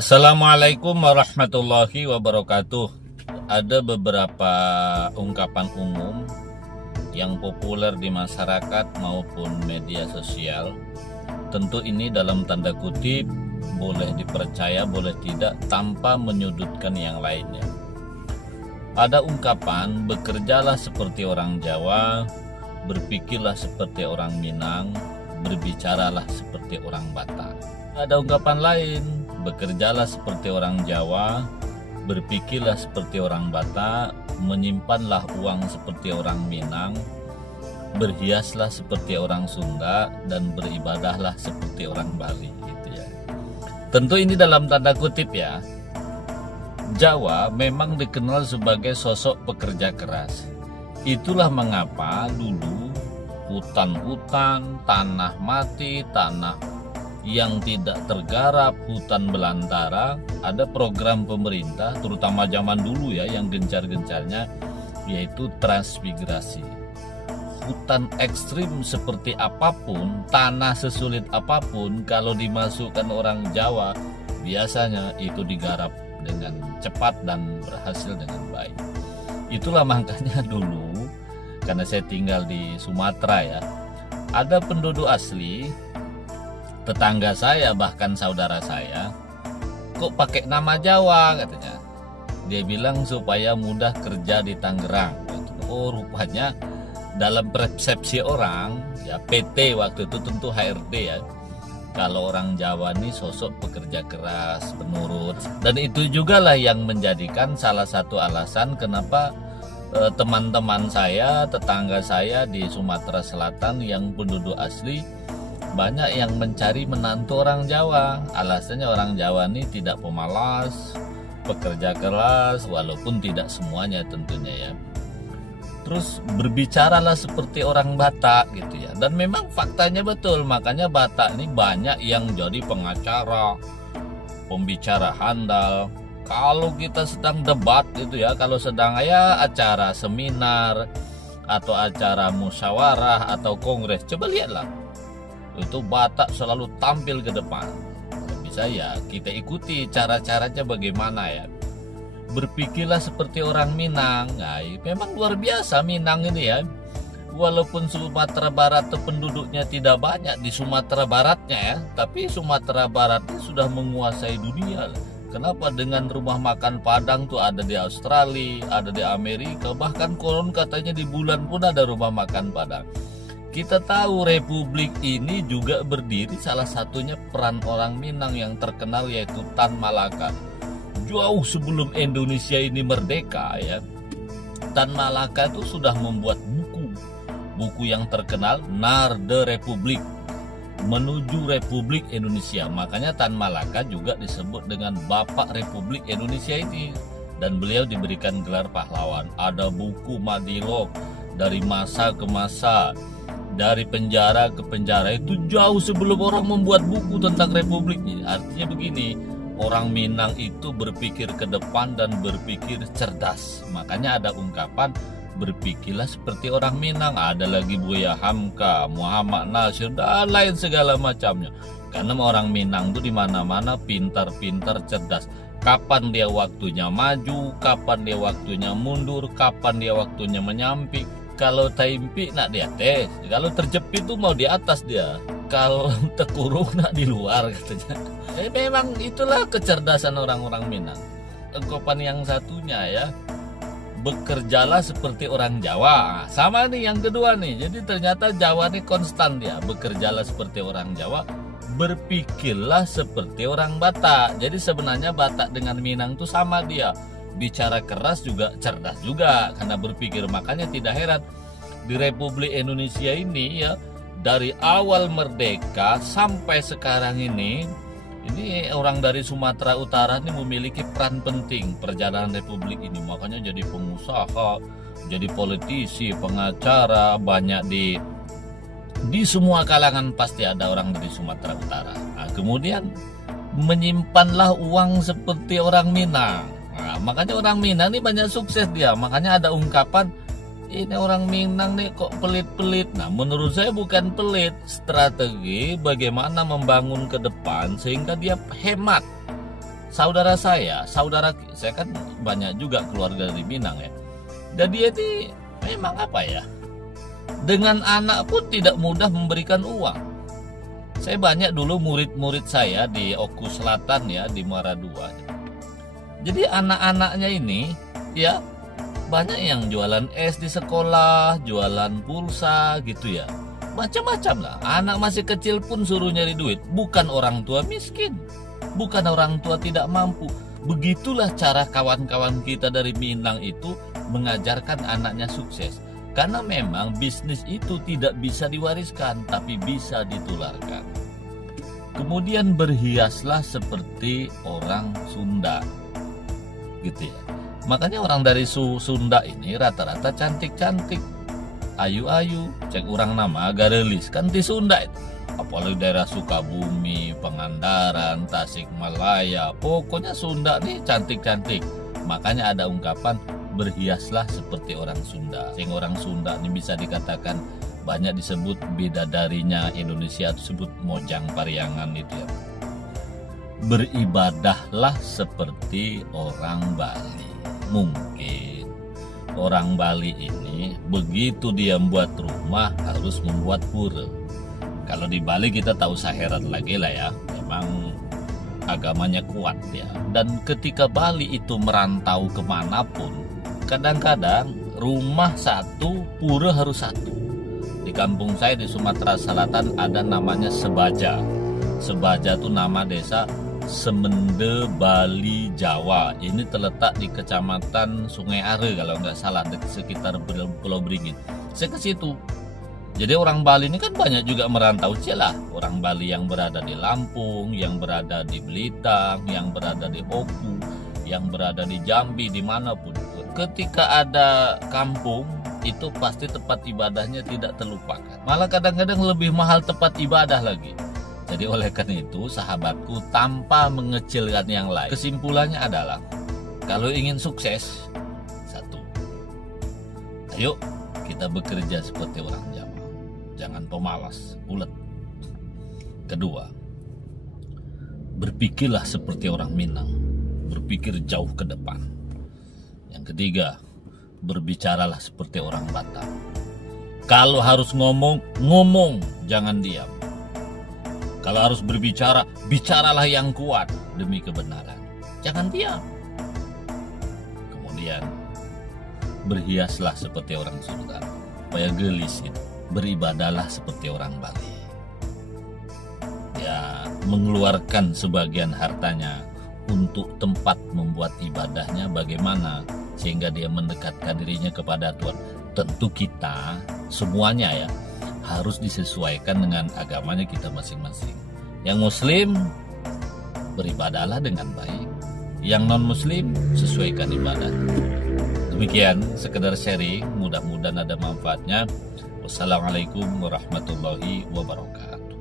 Assalamualaikum warahmatullahi wabarakatuh. Ada beberapa ungkapan umum yang populer di masyarakat maupun media sosial. Tentu ini dalam tanda kutip, boleh dipercaya boleh tidak, tanpa menyudutkan yang lainnya. Ada ungkapan, bekerjalah seperti orang Jawa, berpikirlah seperti orang Minang, berbicaralah seperti orang Batak. Ada ungkapan lain, bekerjalah seperti orang Jawa, berpikirlah seperti orang Batak, menyimpanlah uang seperti orang Minang, berhiaslah seperti orang Sunda, dan beribadahlah seperti orang Bali, gitu ya. Tentu ini dalam tanda kutip ya. Jawa memang dikenal sebagai sosok pekerja keras. Itulah mengapa dulu hutan-hutan, tanah mati, tanah yang tidak tergarap, hutan belantara, ada program pemerintah, terutama zaman dulu ya, yang gencar-gencarnya, yaitu transmigrasi. Hutan ekstrim seperti apapun, tanah sesulit apapun, kalau dimasukkan orang Jawa, biasanya itu digarap dengan cepat dan berhasil dengan baik. Itulah makanya dulu, karena saya tinggal di Sumatera ya, ada penduduk asli, tetangga saya bahkan saudara saya, kok pakai nama Jawa katanya. Dia bilang supaya mudah kerja di Tangerang. Oh, rupanya dalam persepsi orang ya, PT waktu itu tentu HRD ya, kalau orang Jawa ini sosok pekerja keras, penurut, dan itu juga lah yang menjadikan salah satu alasan kenapa teman-teman saya, tetangga saya di Sumatera Selatan yang penduduk asli banyak yang mencari menantu orang Jawa. Alasannya orang Jawa ini tidak pemalas, pekerja keras, walaupun tidak semuanya tentunya ya. Terus berbicaralah seperti orang Batak gitu ya. Dan memang faktanya betul, makanya Batak ini banyak yang jadi pengacara, pembicara handal. Kalau kita sedang debat gitu ya, kalau sedang ya acara seminar atau acara musyawarah atau kongres, coba lihatlah, itu Batak selalu tampil ke depan. Bisa ya kita ikuti cara-caranya bagaimana ya. Berpikirlah seperti orang Minang. Nah, memang luar biasa Minang ini ya. Walaupun Sumatera Barat itu penduduknya tidak banyak di Sumatera Baratnya ya, tapi Sumatera Barat sudah menguasai dunia. Kenapa? Dengan rumah makan Padang tuh ada di Australia, ada di Amerika, bahkan konon katanya di bulan pun ada rumah makan Padang. Kita tahu Republik ini juga berdiri salah satunya peran orang Minang yang terkenal, yaitu Tan Malaka. Jauh sebelum Indonesia ini merdeka ya, Tan Malaka itu sudah membuat buku yang terkenal, Narde Republik, menuju Republik Indonesia. Makanya Tan Malaka juga disebut dengan Bapak Republik Indonesia ini, dan beliau diberikan gelar pahlawan. Ada buku Madilog, dari masa ke masa, dari penjara ke penjara, itu jauh sebelum orang membuat buku tentang Republik ini. Artinya begini, orang Minang itu berpikir ke depan dan berpikir cerdas. Makanya ada ungkapan, berpikirlah seperti orang Minang. Ada lagi Buya Hamka, Muhammad Nasir, dan lain segala macamnya. Karena orang Minang itu di mana-mana pintar-pintar, cerdas. Kapan dia waktunya maju, kapan dia waktunya mundur, kapan dia waktunya menyamping. Kalau taimpi nak di atas, kalau terjepit tuh mau di atas dia, kalau terkurung nak di luar katanya. Memang itulah kecerdasan orang-orang Minang. Ungkapan yang satunya ya, bekerjalah seperti orang Jawa. Sama nih yang kedua nih. Jadi ternyata Jawa nih konstan dia, bekerjalah seperti orang Jawa, berpikirlah seperti orang Batak. Jadi sebenarnya Batak dengan Minang tuh sama dia. Bicara keras juga, cerdas juga karena berpikir. Makanya tidak heran di Republik Indonesia ini ya, dari awal merdeka sampai sekarang ini orang dari Sumatera Utara ini memiliki peran penting perjalanan Republik ini. Makanya jadi pengusaha, jadi politisi, pengacara, banyak di semua kalangan pasti ada orang dari Sumatera Utara. Nah, kemudian menyimpanlah uang seperti orang Minang. Nah, makanya orang Minang ini banyak sukses dia. Makanya ada ungkapan, ini orang Minang nih kok pelit-pelit. Nah, menurut saya bukan pelit, strategi bagaimana membangun ke depan sehingga dia hemat. saudara saya kan banyak juga keluarga dari Minang ya. Dan dia ini memang apa ya, dengan anak pun tidak mudah memberikan uang. Saya banyak dulu murid-murid saya di Oku Selatan ya, di Muara II. Jadi anak-anaknya ini ya banyak yang jualan es di sekolah, jualan pulsa gitu ya. Macam-macam lah. Anak masih kecil pun suruh nyari duit. Bukan orang tua miskin, bukan orang tua tidak mampu. Begitulah cara kawan-kawan kita dari Minang itu mengajarkan anaknya sukses. Karena memang bisnis itu tidak bisa diwariskan, tapi bisa ditularkan. Kemudian berhiaslah seperti orang Sunda, gitu ya. Makanya orang dari Sunda ini rata-rata cantik-cantik, ayu-ayu. Cek orang nama garelis kan di Sunda itu. Apalagi daerah Sukabumi, Pangandaran, Tasikmalaya, pokoknya Sunda nih cantik-cantik. Makanya ada ungkapan berhiaslah seperti orang Sunda. Sehingga orang Sunda ini bisa dikatakan banyak disebut bidadarinya Indonesia, disebut Mojang Pariangan itu ya. Beribadahlah seperti orang Bali. Mungkin orang Bali ini begitu dia membuat rumah harus membuat pura. Kalau di Bali kita tahu Saherat lagi lah ya, memang agamanya kuat ya. Dan ketika Bali itu merantau kemanapun, kadang-kadang rumah satu, pura harus satu. Di kampung saya di Sumatera Selatan ada namanya Sebaja. Sebaja itu nama desa Semende, Bali, Jawa. Ini terletak di kecamatan Sungai Are kalau nggak salah, di sekitar Pulau Beringin. Saya ke situ. Jadi orang Bali ini kan banyak juga merantau, celah. Orang Bali yang berada di Lampung, yang berada di Blitar, yang berada di Oku, yang berada di Jambi, dimanapun. Ketika ada kampung, itu pasti tempat ibadahnya tidak terlupakan. Malah kadang-kadang lebih mahal tempat ibadah lagi. Jadi oleh karena itu sahabatku, tanpa mengecilkan yang lain, kesimpulannya adalah kalau ingin sukses, satu, ayo kita bekerja seperti orang Jawa, jangan pemalas, ulet. Kedua, berpikirlah seperti orang Minang, berpikir jauh ke depan. Yang ketiga, berbicaralah seperti orang Batak. Kalau harus ngomong, jangan diam. Kalau harus berbicara, bicaralah yang kuat demi kebenaran. Jangan diam. Kemudian, berhiaslah seperti orang Sunda. Supaya gelis gitu. Beribadahlah seperti orang Bali. Ya, mengeluarkan sebagian hartanya untuk tempat membuat ibadahnya bagaimana sehingga dia mendekatkan dirinya kepada Tuhan. Tentu kita semuanya ya harus disesuaikan dengan agamanya kita masing-masing. Yang Muslim beribadahlah dengan baik, yang non-Muslim sesuaikan ibadah. Demikian sekedar sharing, mudah-mudahan ada manfaatnya. Wassalamualaikum warahmatullahi wabarakatuh.